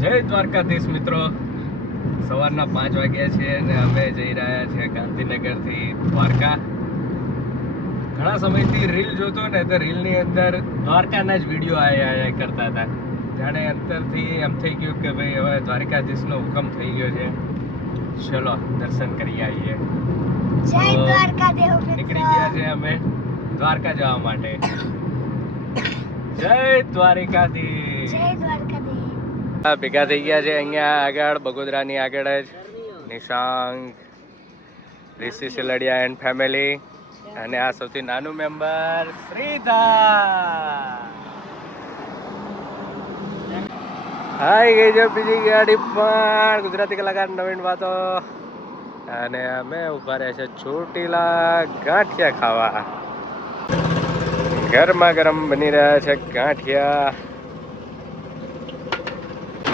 જય દ્વારકાધીશ મિત્રો, સવારના 5 વાગ્યા છે અને અમે જઈ રહ્યા છીએ ગાંધીનગરથી દ્વારકા. ઘણા સમયથી રીલ જોતો ને તો રીલની અંદર દ્વારકાના જ વિડીયો આયા કરતા હતા. જાણે અંતરથી એમ થઈ ગયું કે ભાઈ હવે દ્વારકાધીશનો હુકમ થઈ ગયો છે, ચલો દર્શન કરી આવીએ. જય દ્વારકાધીશ. નીકળી ગયા છે અમે દ્વારકા જવા માટે. જય દ્વારકાધીશ. જય દ્વારકાધીશ. ભેગા થઈ ગયા છે અહીંયા આગળ બગોદરાની આગળ જ નિશાંક, ઋષિ સિલડિયા એન્ડ ફેમિલી, અને આ સૌથી નાનું મેમ્બર શ્રીધા. હાઈ ગઈ છે બીજી ગાડી પણ ગુજરાતી કલાકાર નવીન વાતો, અને અમે ઉભા રહ્યા છે ચોટીલા ગાંઠિયા ખાવા. ગરમા ગરમ બની રહ્યા છે ગાંઠિયા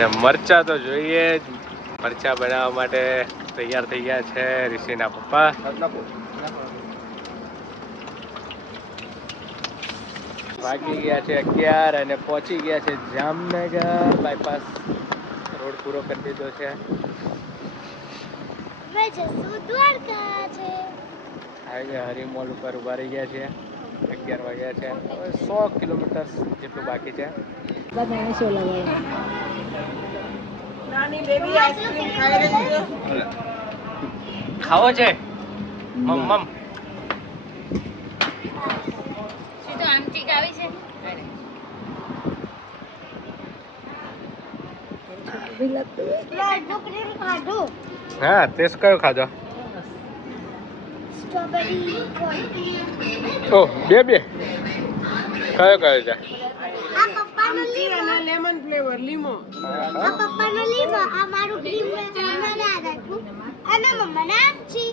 ને મરચા તો જોઈએ જ. મરચા બનાવવા માટે તૈયાર થઈ ગયા છે ઋષિના પપ્પા. વાગી ગયા છે 11 અને પહોંચી ગયા છે જામનગર. બાયપાસ રોડ પૂરો કરી દીધો છે. અમે જશું દ્વારકા છે. હાઈવે હરિમોલ ઉપર ઉભા રહી ગયા છે. 11 વાગ્યા છે. હવે 100 કિલોમીટર જેટલું બાકી છે. ખાવો છે મમ હા ટેસ્ટ કયો ખાધો? સ્ટ્રોબેરી ઓહ બે કયો છે? આ પપ્પાનો લીમો, લેમન ફ્લેવર લીમો. આ પપ્પાનો લીમો, આ મારું ગ્રીન મને આ રાખું અને મમ્માને આમચી.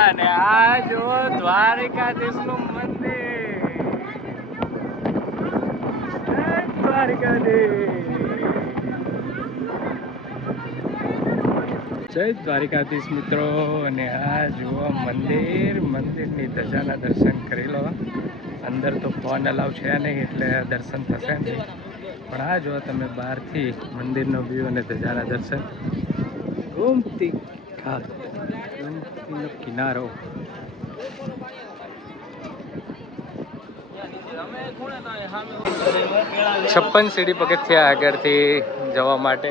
અને આ જો દ્વારકાધીશનું મંદિર. જય દ્વારકાધીશ. જય દ્વારકાધીશ મિત્રો. અને આ જુઓ મંદિરની ધજાના દર્શન કરી લો. અંદર તો ફોન અલાવ છે નહીં એટલે દર્શન થશે નહીં, પણ આ જો તમે બહારથી મંદિરનો વ્યૂ અને ધજાના દર્શન. ગોમતી ઘાટ, ગોમતીનો કિનારો. છપ્પન સીડી પગથિયા આગળથી જવા માટે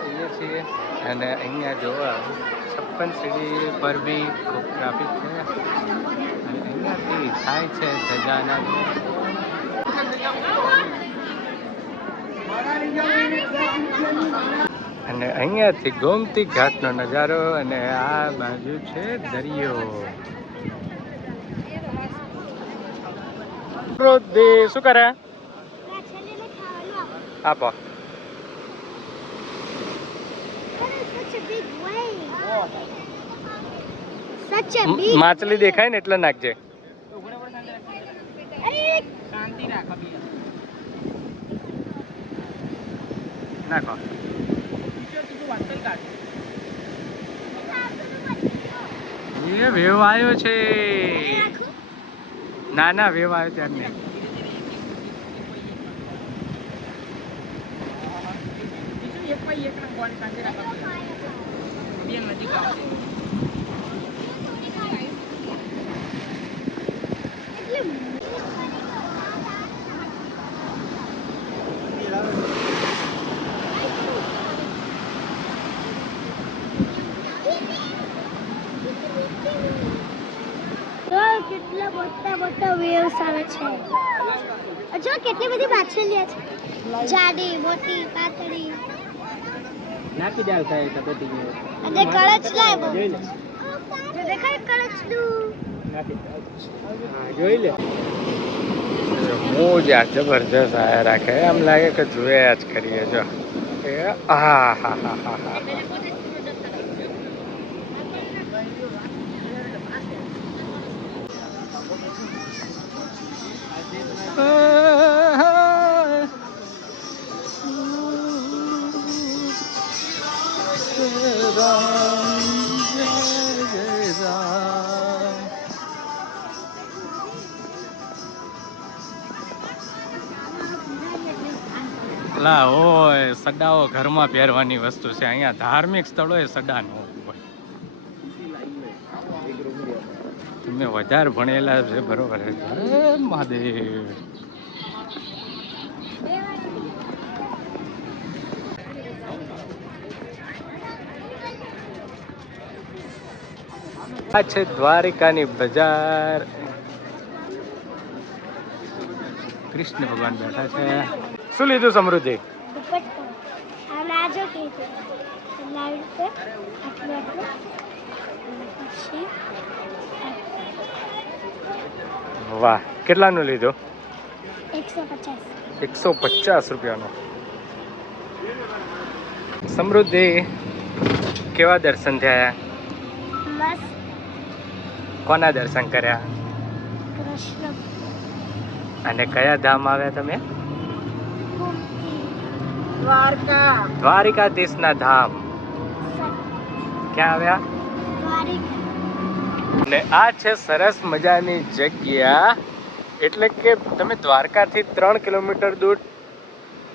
જઈએ છીએ, અને અહીંયા જોવા 56 સીડી પર બી ખૂબ ટ્રાફિક છે. અને અહીંયાથી થાય છે ધજાના. અને અહીંયાથી ગોમતી ઘાટનો નજારો, અને આ બાજુ છે દરિયો. શું કરે? આપો. માછલી દેખાય ને એટલે નાખજે. નાખો. એ વેવ આવ્યો છે. ના વેવ આવ્યો ત્યાર નહીં. કેટલા મોટા વેવ્સ આવે છે. જો કેટલી બધી માછલીઓ છે, જાડી, મોટી, પાતળી. નાખી દાલ થાય તો બધી ગયો. અને કળચલા બહુ. જોઈ લે. જો દેખાય કળચલું. નાખી દાલ. હા જોઈ લે. મોજા જબરજસ્ત આયા રાખે, એમ લાગે કે જોયા જ કરીએ. જો એ હા હા હા હા હા. પેલા હોય સડાઓ ઘરમાં પહેરવાની વસ્તુ છે. અહીંયા ધાર્મિક સ્થળોએ સડા ન હોય. તમે વધારે ભણેલા છે બરોબર છે. મહાદેવ આ છે દ્વારિકાની બજાર. કૃષ્ણ ભગવાન બેઠા છે. શું લીધું સમૃદ્ધિ? દુપટ્ટો અને આ જો કીધું લાવી રીતે આટલું આટલું પછી વાહ, કેટલાનું લીધું? 150 150 રૂપિયાનો. સમૃદ્ધિ કેવા દર્શન થયા? બસ કોના દર્શન કર્યા? કૃષ્ણ અને કયા ધામ આવ્યા તમે? દ્વારકા દ્વારિકાધીશના ધામ. ક્યાં આવ્યા? દ્વારિકા. ને આ છે સરસ મજાની જગ્યા. એટલે કે તમે દ્વારકાથી 3 કિલોમીટર દૂર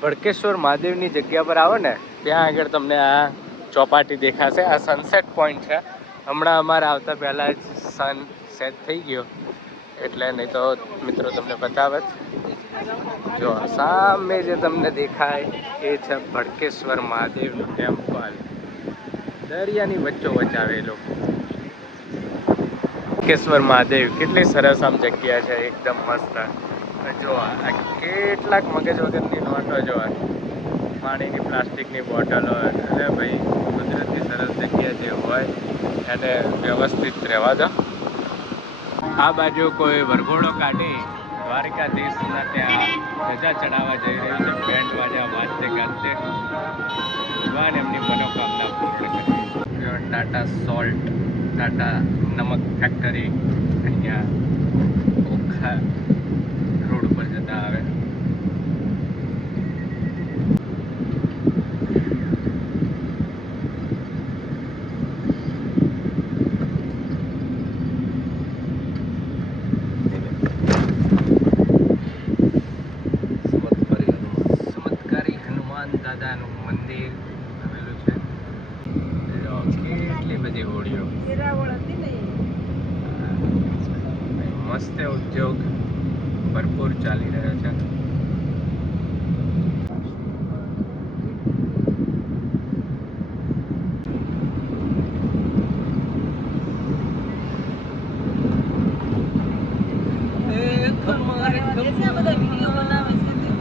ભડકેશ્વર મહાદેવની જગ્યા પર આવો ને, ત્યાં આગળ તમને આ ચોપાટી દેખાશે. આ સનસેટ પોઈન્ટ છે. હમણાં અમારે આવતા પહેલાં જ સન સેટ થઈ ગયો, એટલે નહીં તો મિત્રો તમને બતાવત. જો સામે જે તમને દેખાય એ છે ભડકેશ્વર મહાદેવનું ટેમ્પલ. દરિયાની વચ્ચોવચ્ચ આવેલું ભડકેશ્વર મહાદેવ. કેટલી સરસ આમ જગ્યા છે, એકદમ મસ્ત. જો આ કેટલાક મગજ વગરની નોટો જો, પાણીની પ્લાસ્ટિકની બોટલો. અરે ભાઈ, કુદરતી સરસ જગ્યા જે હોય એને વ્યવસ્થિત રહેવા દો. આ બાજુ કોઈ વરઘોડો કાઢી દ્વારકાધીશના ત્યાં ધજા ચડાવવા જઈ રહ્યું છે. બેન્ડ વાજા વાજતે ગાજતે ભગવાન એમની મનોકામના પૂર્ણ કરે. ટાટા સોલ્ટ, ટાટા નમક ફેક્ટરી અહીંયા ઓખા રોડ ઉપર જતા આવે. ચમત્કારી હનુમાન દાદાનું મંદિર આવેલું છે. કેટલી બધી હોડીઓ. મસ્ત ઉદ્યોગ ભરપૂર ચાલી રહ્યો છે.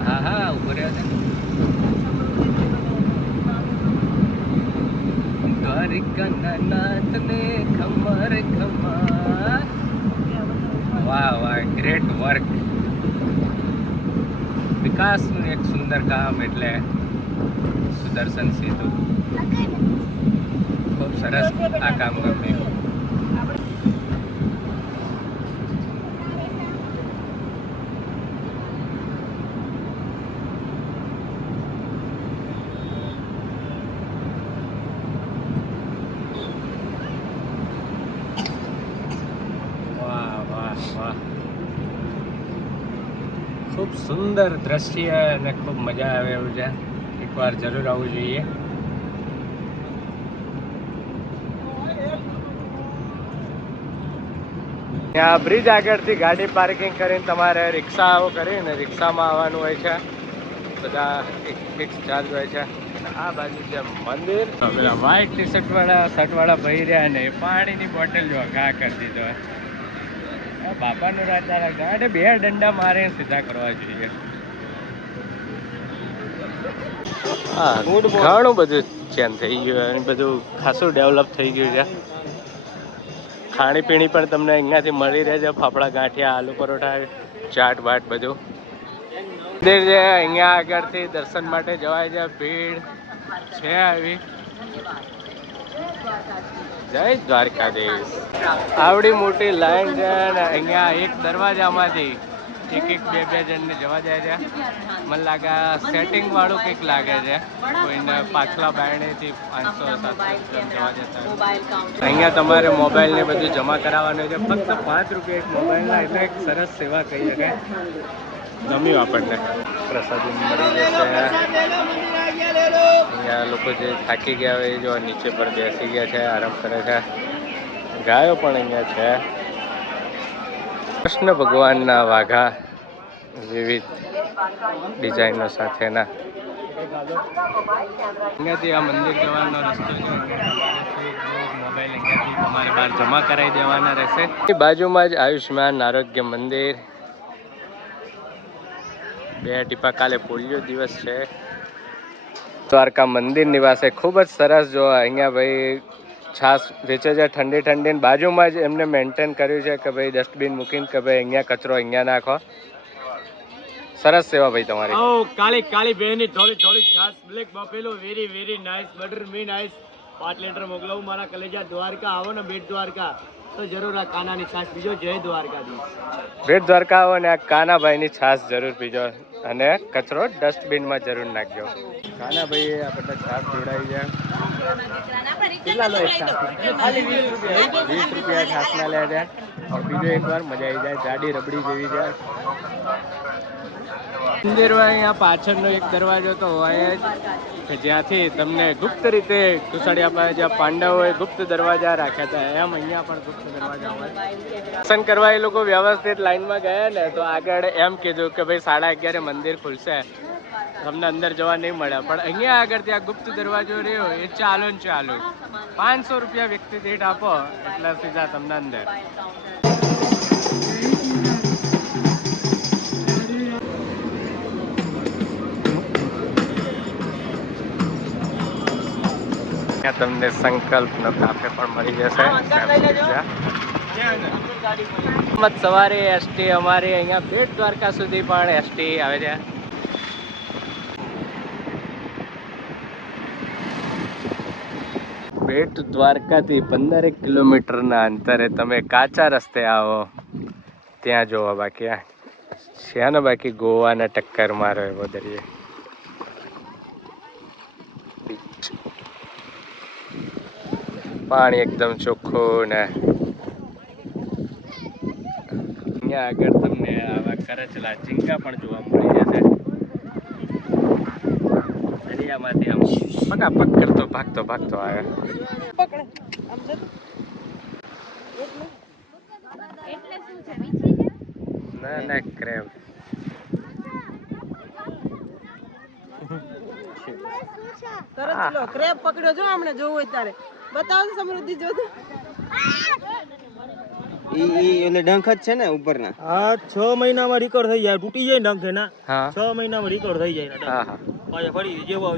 હા હા, ઉભો રહ્યો છે. દ્વારિકાના નાથને ખમર ખમા. વાહ વાહ, ગ્રેટ વર્ક. વિકાસનું એક સુંદર કામ એટલે સુદર્શન સેતુ. ખૂબ સરસ આ કામ ગમ્યું. ખૂબ સુંદર દ્રશ્ય અને ખૂબ મજા આવે એવું છે. એકવાર જરૂર આવવું જોઈએ. ત્યાં બ્રિજ આગળથી ગાડી પાર્કિંગ કરીને તમારે રિક્ષાઓ કરીને રિક્ષામાં આવવાનું હોય છે. બધા એક ફિક્સ ચાર્જ હોય છે. આ બાજુ છે મંદિર. પેલા વ્હાઈટ ટી શર્ટવાળા ભાઈ રહ્યા ને પાણીની બોટલ જો ઘા કરી દીધો. બાપાનું રાજા રાખતા બે દંડા મારે સીધા કરવા જોઈએ. હા, ઘણું બધું ચેન્જ થઈ ગયું અને બધું ખાસું ડેવલપ થઈ ગયું છે. ખાણીપીણી પણ તમને અહીંયાથી મળી રહે છે. ફાફડા ગાંઠિયા, આલુ પરોઠા, ચાટ બાટ બધું. મંદિર છે અહીંયા આગળથી દર્શન માટે જવાય છે. ભીડ છે આવી. જય દ્વારકાધીશ. આવડી મોટી લાઈન છે ને અહીંયા એક દરવાજામાંથી એક બે જણને જવા જાય છે. મને લાગે સેટિંગ વાળું કંઈક લાગે છે. કોઈને પાછલા બારણેથી 500-700 જવા જતા. અહીંયા તમારે મોબાઈલ ને બધું જમા કરાવવાનું છે. ફક્ત 5 રૂપિયા એક મોબાઈલના, એટલે એક સરસ સેવા કહી શકાય. ગમ્યું આપણને. પ્રસાદી મળી જશે. અહીંયા લોકો જે થાકી ગયા હોય જો નીચે પર બેસી ગયા છે, આરામ કરે છે. ગાયો પણ અહીંયા છે. કૃષ્ણ ભગવાનના વાઘા વિવિધ ડિઝાઇનો સાથેના. અહીંયાથી આ મંદિર જવાનો રસ્તો છે. મોબાઈલ અહીંયાથી તમારે બહાર જમા કરાવી દેવાના રહેશે. બાજુમાં જ આયુષ્માન આરોગ્ય મંદિર. 2 ટીપા કાલે પોલિયો દિવસ છે. દ્વારકા મંદિર નિવાસે ખૂબ જ સરસ. જો અહીંયા ભાઈ છાશ વેચે છે ઠંડી ઠંડી. બાજુમાં જ એમને મેન્ટેન કર્યું છે કે ભાઈ ડસ્ટબિન મૂકીને કે ભાઈ અહીંયા કચરો અહીંયા નાખો. સરસ સેવા ભાઈ તમારી. કાળી કાળી બેની થોડી છાશ black buffalo very nice butter મી નાઇસ 5 લીટર મોકલાવું મારા કલેજા. દ્વારકા આવો ને બેટ દ્વારકા તો જરૂર આ કાનાની છાશ પીજો. જય દ્વારકાધીશ. બેટ દ્વારકા આવો ને આ કાનાભાઈની છાશ જરૂર પીજો અને કચરો ડસ્ટબિનમાં જરૂર નાખજો. કાનાભાઈએ આપણને છાશ જોડાઈ છે. કેટલા લો એક છાશ? 20 રૂપિયા છાશના લે છે. પીજો એકવાર મજા આવી જાય. જાડી રબડી જેવી છે. મંદિરમાં અહીંયા પાછળનો એક દરવાજો તો હોય જ કે જ્યાંથી તમને ગુપ્ત રીતે ઘુસાડ્યા પાસે જ્યાં પાંડવોએ ગુપ્ત દરવાજા રાખ્યા હતા એમ અહીંયા પણ ગુપ્ત દરવાજા હોય. દર્શન કરવા એ લોકો વ્યવસ્થિત લાઈનમાં ગયા ને તો આગળ એમ કીધું કે ભાઈ 11:30 મંદિર ખુલશે, તમને અંદર જવા નહીં મળે. પણ અહીંયા આગળ ત્યાં ગુપ્ત દરવાજો રહ્યો એ ચાલુ ને ચાલુ. 500 રૂપિયા વ્યક્તિ દીઠ આપો એટલે સીધા તમને અંદર. ત્યાં તમને સંકલ્પનો કાફે પણ મળી જશે. સવારે એસટી અમારી અહીંયા બેટ દ્વારકા સુધી પણ એસટી આવે છે. બેટ દ્વારકાથી 15 કિલોમીટરના અંતરે તમે કાચા રસ્તે આવો ત્યાં જોવા. બાકી છે ને બાકી ગોવાને ટક્કર મારો એવો દરિયે. પાણી એકદમ ચોખ્ખું ને અહીંયા આગળ તમને આવા કરચલા ઝીંગા પણ જોવા મળી જશે. દરિયામાંથી આમ પકાપક કરતો ભાગતો આવે. ના ક્રેબ. ક્રેબ પકડ્યો જો હમણાં જોવું હોય ત્યારે બતાવો સમૃદ્ધિ જોતું. એટલે ડંખ જ છે ને ઉપરના. હા 6 મહિનામાં રિકવર થઈ જાય. તૂટી જાય ડંખ એના. 6 મહિનામાં રિકવર થઈ જાય. પાછા ફરી જેવા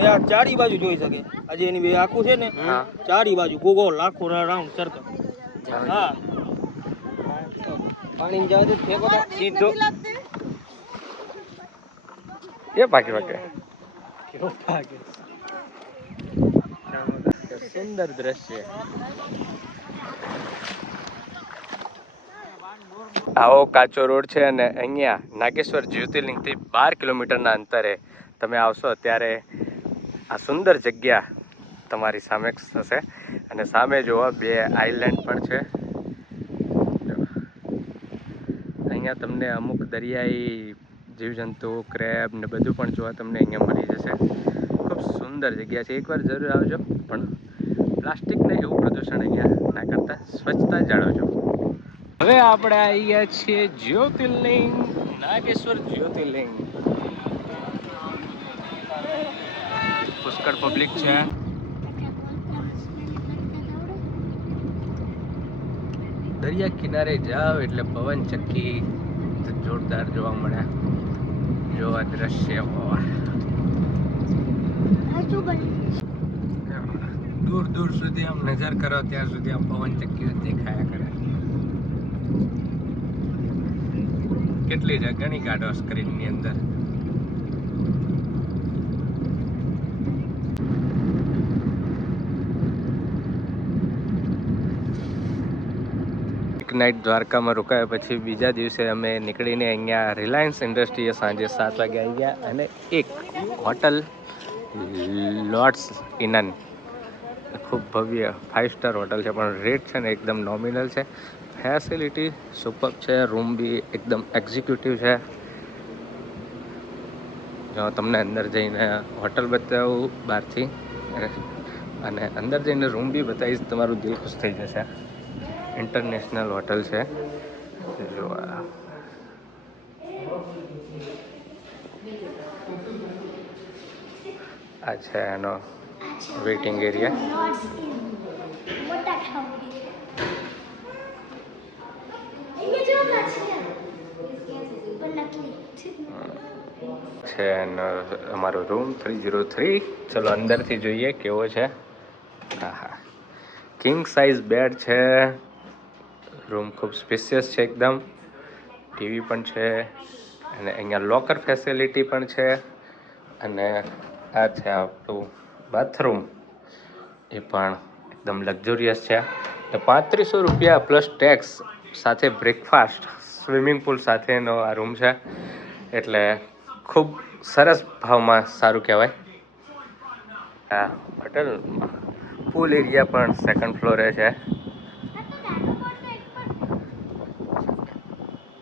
એવા ચારી બાજુ જોઈ શકે. આજે એની બે આખું છે ને ચારી બાજુ ગોગો લાખો રાઉન્ડ સર્કલ. હા પાણી જાવ તો ફેંકો સીધો એ ભાગે કેવો ભાગે. સુંદર દ્રશ્ય. આવો કાચો રોડ છે અને અહીંયા નાગેશ્વર જ્યોતિર્લિંગથી 12 કિલોમીટરના અંતરે તમે આવશો ત્યારે આ સુંદર જગ્યા તમારી સામે થશે. અને સામે જોવા 2 આઇલેન્ડ પણ છે. અહીંયા તમને અમુક દરિયાઈ જીવજંતુ ક્રેબ ને બધું પણ જોવા તમને અહીંયા મળી જશે. ખૂબ સુંદર જગ્યા છે. એકવાર જરૂર આવજો. પણ પ્લાસ્ટિકને એવું પ્રદૂષણ અહીંયા ના કરતા સ્વચ્છતા જાળવજો. હવે આપણે આવી ગયા છીએ જ્યોતિર્લિંગ, નાગેશ્વર જ્યોતિર્લિંગ. પુષ્કળ પબ્લિક છે. દરિયા કિનારે જાવ એટલે પવન ચક્કી જોરદાર જોવા મળે. જોવા દ્રશ્ય દૂર દૂર સુધી આમ નજર કરો ત્યાં સુધી આમ પવન ચક્કી દેખાયા કરે. કેટલી છે ઘણી કાઢો સ્ક્રીનની અંદર. નાઇટ દ્વારકામાં રોકાયા પછી બીજા દિવસે અમે નીકળીને અહીંયા રિલાયન્સ ઇન્ડસ્ટ્રીએ સાંજે 7 વાગે આવી ગયા અને એક હોટલ લોર્ડ્સ ઇનન ખૂબ ભવ્ય 5 સ્ટાર હોટલ છે પણ રેટ છે ને એકદમ નોમિનલ છે. ફેસિલિટી સુપર છે. રૂમ બી એકદમ એક્ઝિક્યુટિવ છે. જો તમને અંદર જઈને હોટલ બતાવું બહારથી, અને અંદર જઈને રૂમ બી બતાવીશ, તમારું દિલ ખુશ થઈ જશે. ઇન્ટરનેશનલ હોટલ છે. જો આ છે એનો વેઇટિંગ એરિયા. મોટા ખાવું અહીંયા જો છે પણ નકલી છે એનો અમારો રૂમ 303. ચલો અંદરથી જોઈએ કેવો છે. હા, કિંગ સાઇઝ બેડ છે. રૂમ ખૂબ સ્પેશિયસ છે એકદમ. ટીવી પણ છે, અને અહીંયા લોકર ફેસિલિટી પણ છે. અને આ છે આપણું બાથરૂમ, એ પણ એકદમ લક્ઝુરિયસ છે. તો 3500 રૂપિયા પ્લસ ટેક્સ સાથે બ્રેકફાસ્ટ, સ્વિમિંગ પુલ સાથેનો આ રૂમ છે. એટલે ખૂબ સરસ ભાવમાં સારું કહેવાય. આ હોટલમાં પૂલ એરિયા પણ સેકન્ડ ફ્લોરે છે.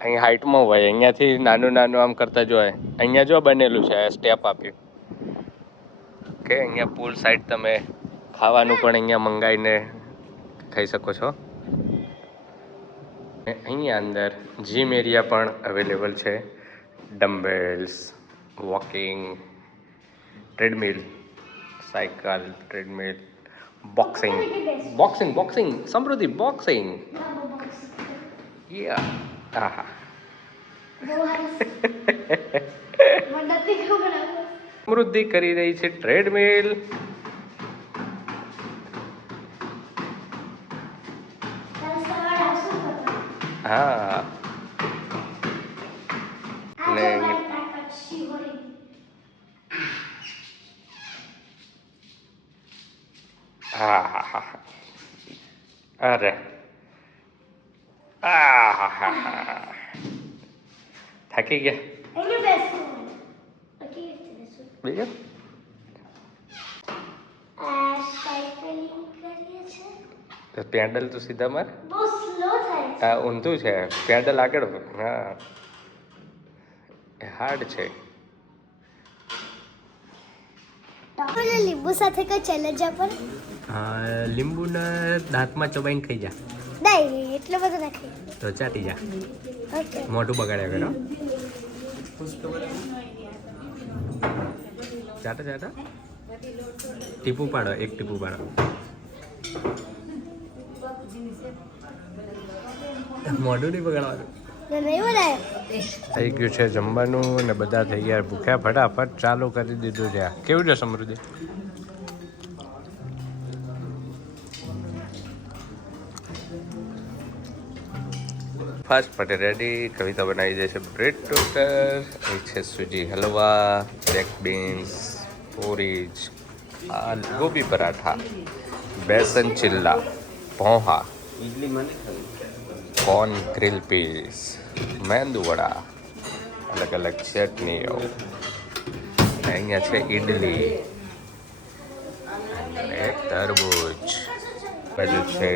અહીં હાઇટમાં હોય, અહીંયાથી નાનું નાનું આમ કરતા જોવાય. અહીંયા જો બનેલું છે, સ્ટેપ આપ્યું કે અહીંયા પૂલ સાઈડ તમે ખાવાનું પણ અહીંયા મંગાવીને ખાઈ શકો છો. અહીંયા અંદર જીમ એરિયા પણ અવેલેબલ છે. Dumbbells, walking, treadmill, cycle, treadmill, boxing, સમૃદ્ધિ બોક્સિંગ. આહા સમૃદ્ધિ કરી રહી છે ટ્રેડમિલ. હા, ને હા, અરે થાકી ગયા બીજું. પેન્ડલ તો સીધા માર, આ ઊંધું છે. પેન્ડલ આગળ, હા હાર્ડ છે. લીંબુ સાથે કઈ ચેલેન્જ પર? હા, લીંબુને દાંતમાં ચબાઈને ખાઈ જા. નહીં, એટલો બધો નાખી તો ચાટી જા, ઓકે. મોટું બગાડ્યા કરો. ચાટા ચાટા, ટીપું પાડો, એક ટીપું પાડો. મોઢું નહીં બગાડવાનું. નહીં બનાવ્યો. થઈ ગયું છે જમવાનું, અને બધા થઈ ગયા ભૂખ્યા. ફટાફટ ચાલુ કરી દીધું છે. કેવું છે સમૃદ્ધિ? ફાસ્ટ માટે રેડી. કવિતા બનાવી જાય છે બ્રેડ ટોસ્ટર, એ છે suji halwa, black beans, porridge, gobhi paratha, besan chilla, poha, corn grill peas, medu vada, અલગ અલગ ચટણીઓ. અહીંયા છે ઈડલી અને તરબૂચ. બાજુ છે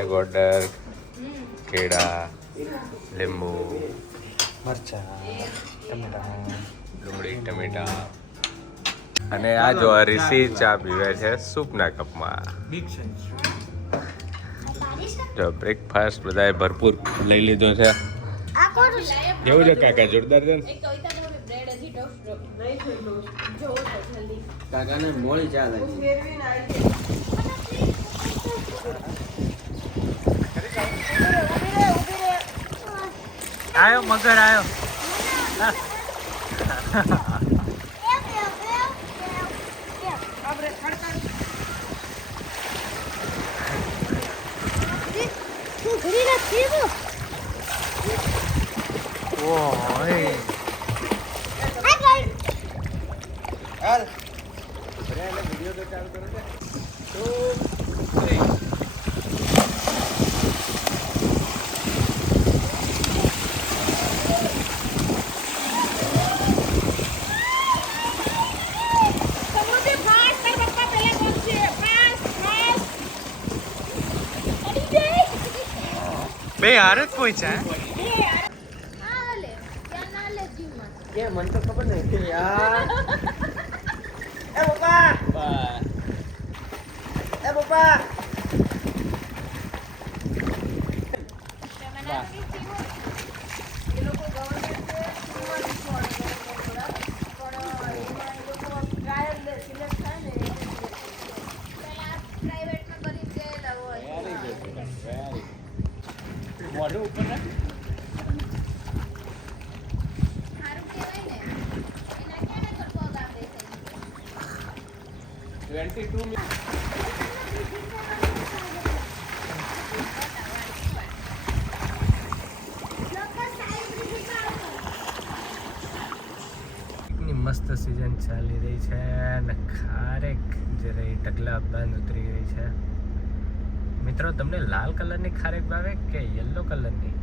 એગ ઓર્ડર, કેળા, લીંબુ, મરચાં, ટમેટા, ડુંગળી, ટમેટા. અને આ જો ઋષિ ચા પીવે છે સૂપના કપમાં. જો બ્રેકફાસ્ટ બધાએ ભરપૂર લઈ લીધો છે. આ કોનું છે? કેવું છે કાકા? જોરદાર છે ને? કાકાને મોડી ચા લાગી. આયો મગર આયો. મારે જ પૂછ્યા કે મને તો ખબર નહીં યાર એ પપ્પા એ પપ્પા મોઢું ઉપર રાખ 22 ની મસ્ત સીઝન ચાલી રહી છે અને ખારેક જે રહી ઢગલા બંધ ઉતરી રહી છે મિત્રો તમને લાલ કલરની ખારેક ભાવે કે યલો કલરની